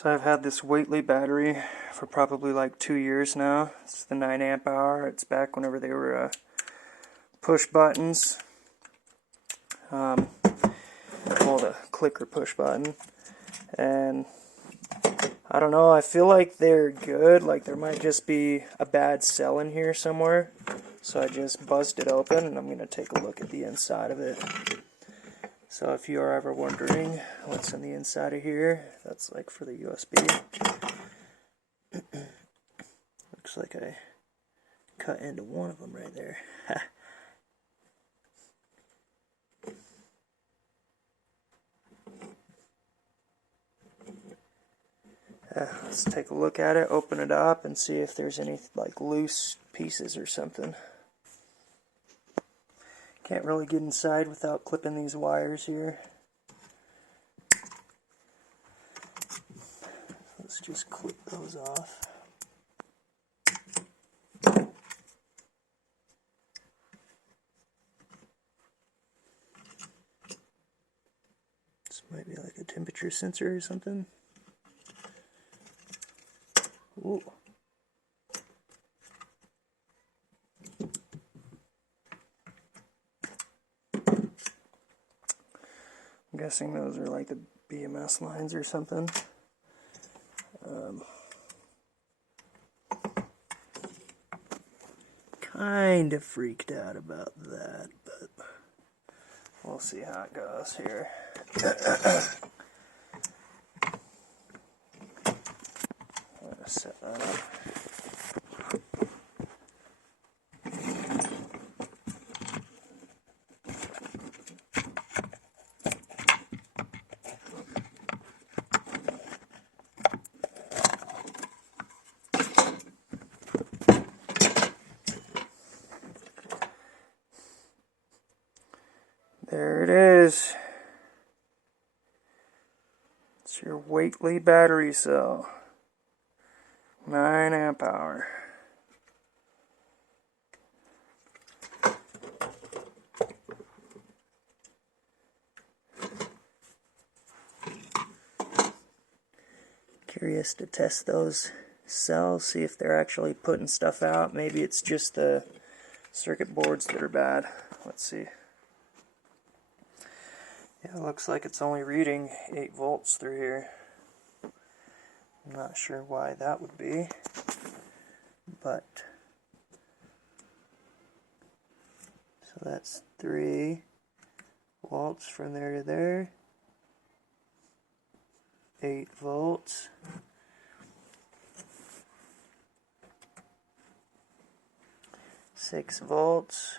So I've had this waitley battery for probably like 2 years now. It's the 9 amp hour. It's back whenever they were push buttons. Well, the click or push button. And I don't know, I feel like they're good. Like there might just be a bad cell in here somewhere. So I just buzzed it open and I'm going to take a look at the inside of it. So if you are ever wondering what's in the inside of here, that's like for the USB. Looks like I cut into one of them right there. Let's take a look at it, open it up, and see if there's any like loose pieces or something. Can't really get inside without clipping these wires here. Let's just clip those off. This might be like a temperature sensor or something. Ooh. I'm guessing those are like the BMS lines or something. Kind of freaked out about that, but we'll see how it goes here. I'm gonna set that up. There it is. It's your waitley battery cell. 9 amp hour. Curious to test those cells, see if they're actually putting stuff out. Maybe it's just the circuit boards that are bad. Let's see. Yeah, it looks like it's only reading 8 volts through here. I'm not sure why that would be, but so that's 3 volts from there to there. 8 volts. Six volts.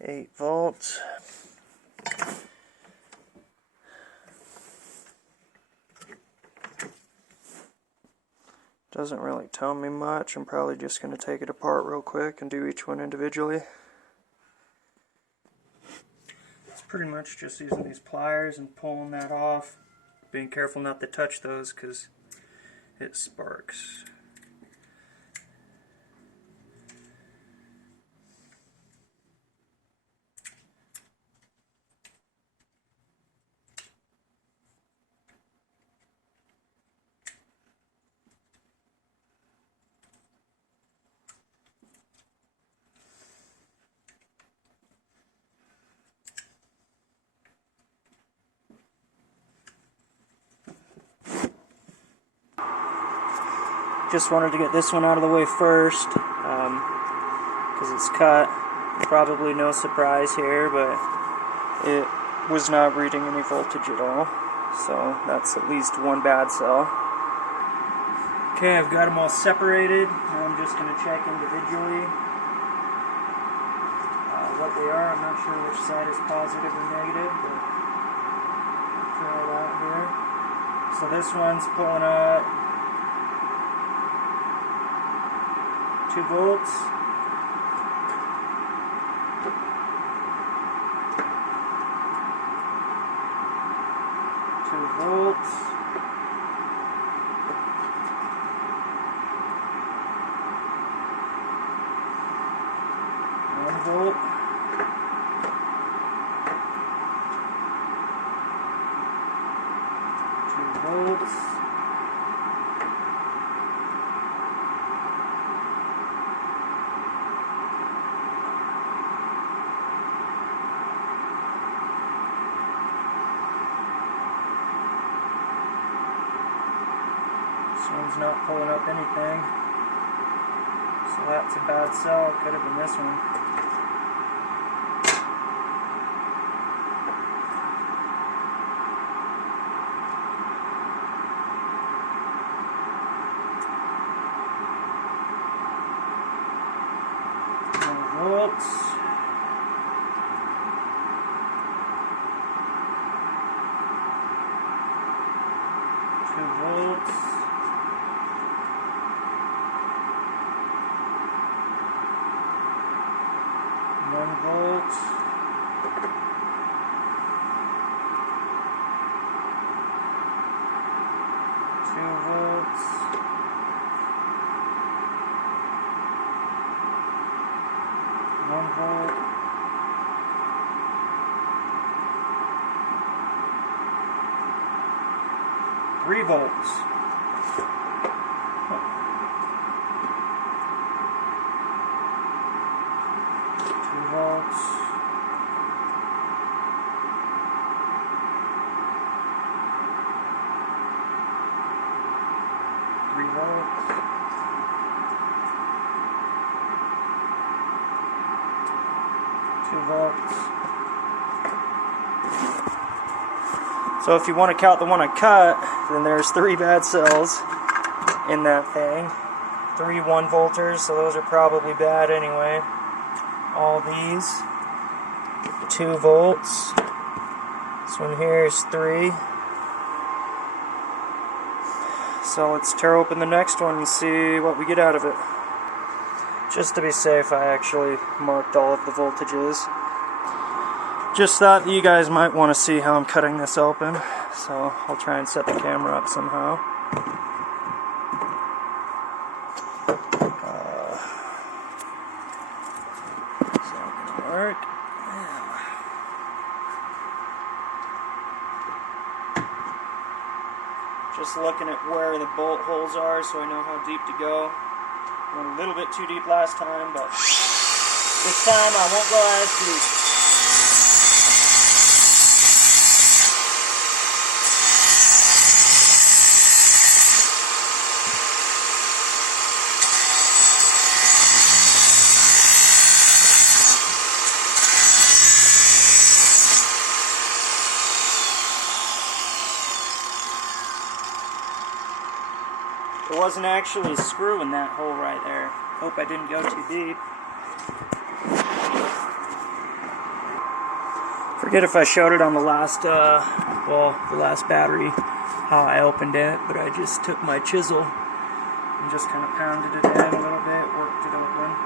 Eight volts. Doesn't really tell me much. I'm probably just going to take it apart real quick and do each one individually. It's pretty much just using these pliers and pulling that off. Being careful not to touch those because it sparks. Just wanted to get this one out of the way first, because it's cut. Probably no surprise here, but it was not reading any voltage at all. So that's at least one bad cell. Okay, I've got them all separated. Now I'm just going to check individually what they are. I'm not sure which side is positive or negative, but I'll try it out here. So this one's pulling up 2 volts. Volts. 1 volt. volts. This one's not pulling up anything. So that's a bad cell. Could have been this one. 1 volt. 2 volts. 1 volt. 2 volts. 1 volt. 3 volts. 2 volts. 3 volts. 2 volts. So if you want to count the one I cut, then there's 3 bad cells in that thing. 3 1-volters, so those are probably bad anyway. All these. 2 volts. This one here is 3. So let's tear open the next one and see what we get out of it. Just to be safe, I actually marked all of the voltages. Just thought that you guys might want to see how I'm cutting this open, so I'll try and set the camera up somehow. Is that gonna work? Yeah. Just looking at where the bolt holes are so I know how deep to go. Went a little bit too deep last time, but this time I won't go as deep. There wasn't actually a screw in that hole right there. Hope I didn't go too deep. Forget if I showed it on the last, the last battery, how I opened it, but I just took my chisel and just kind of pounded it in a little bit, worked it open.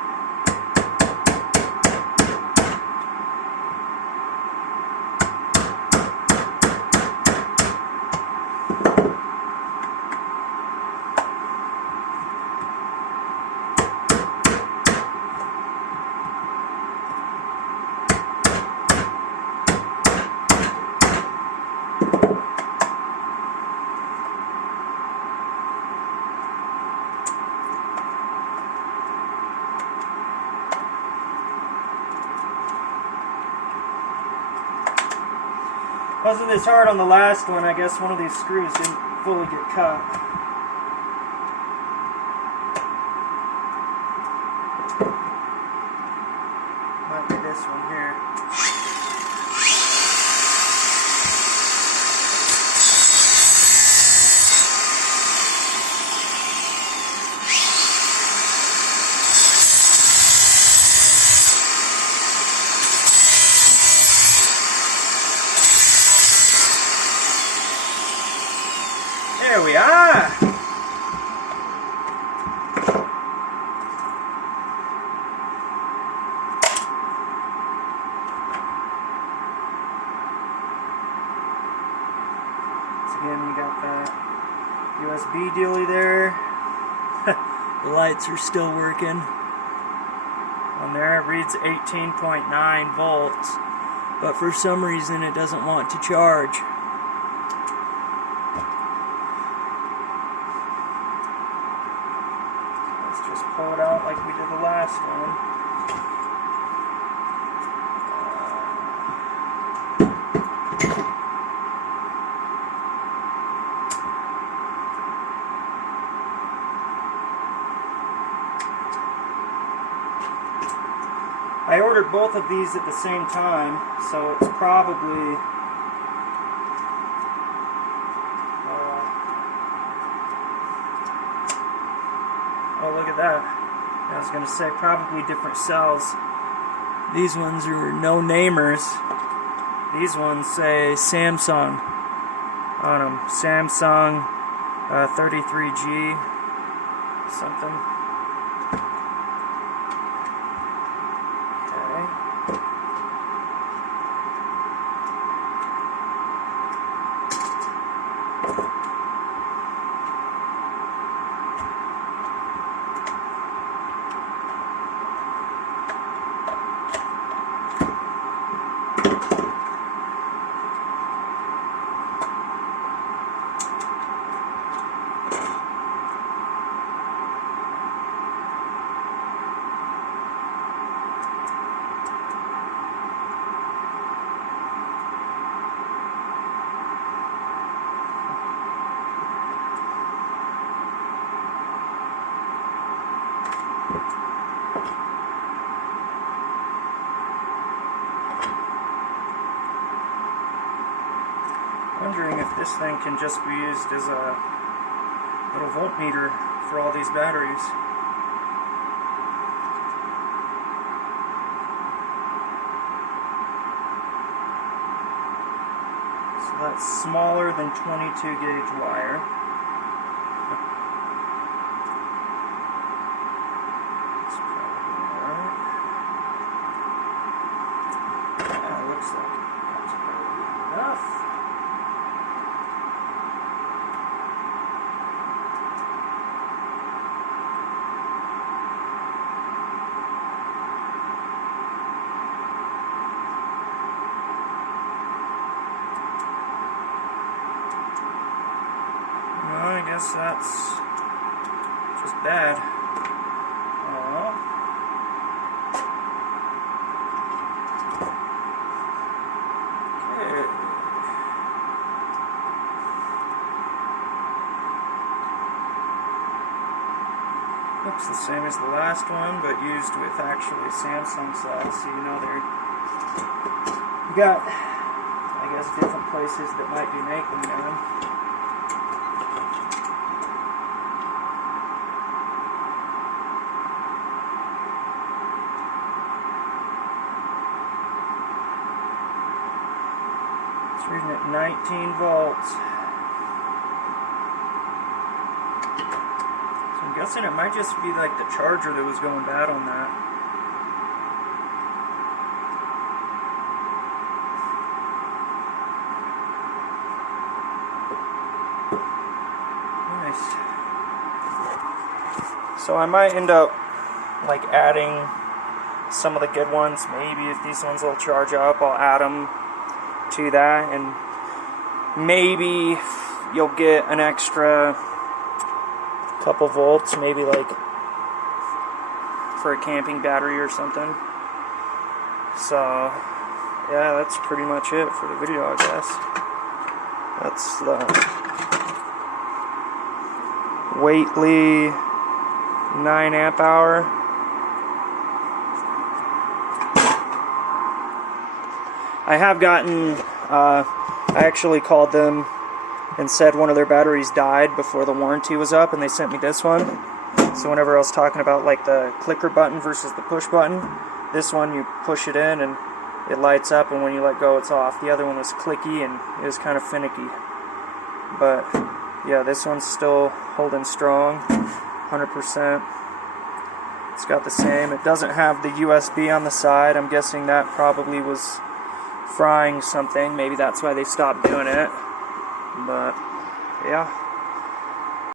Wasn't this hard on the last one. I guess one of these screws didn't fully get cut. Might be this one here. There we are! So again, you got the USB dealie there. The lights are still working. On there it reads 18.9 volts, but for some reason it doesn't want to charge. ordered both of these at the same time, so it's probably oh, look at that. I was going to say probably different cells. These ones are no-namers. These ones say Samsung on them. Samsung 33G something. Okay. Wondering if this thing can just be used as a little voltmeter for all these batteries. So that's smaller than 22 gauge wire. That's probably alright. Yeah, it looks like that's probably enough. I guess that's just bad. Oh well. Okay. Looks the same as the last one, but used with actually Samsung cells, so you know you got, I guess, different places that might be making them. It's reading at 19 volts. So I'm guessing it might just be like the charger that was going bad on that. Nice. So I might end up like adding some of the good ones. Maybe if these ones will charge up, I'll add them to that, and maybe you'll get an extra couple volts, maybe like for a camping battery or something. So yeah, that's pretty much it for the video, I guess. That's the waitley 9 amp hour. I have gotten, I actually called them and said one of their batteries died before the warranty was up, and they sent me this one. So whenever I was talking about like the clicker button versus the push button, this one you push it in and it lights up, and when you let go it's off. The other one was clicky and it was kind of finicky. But yeah, this one's still holding strong, 100%. It's got the same. It doesn't have the USB on the side. I'm guessing that probably was frying something. Maybe that's why they stopped doing it. But yeah.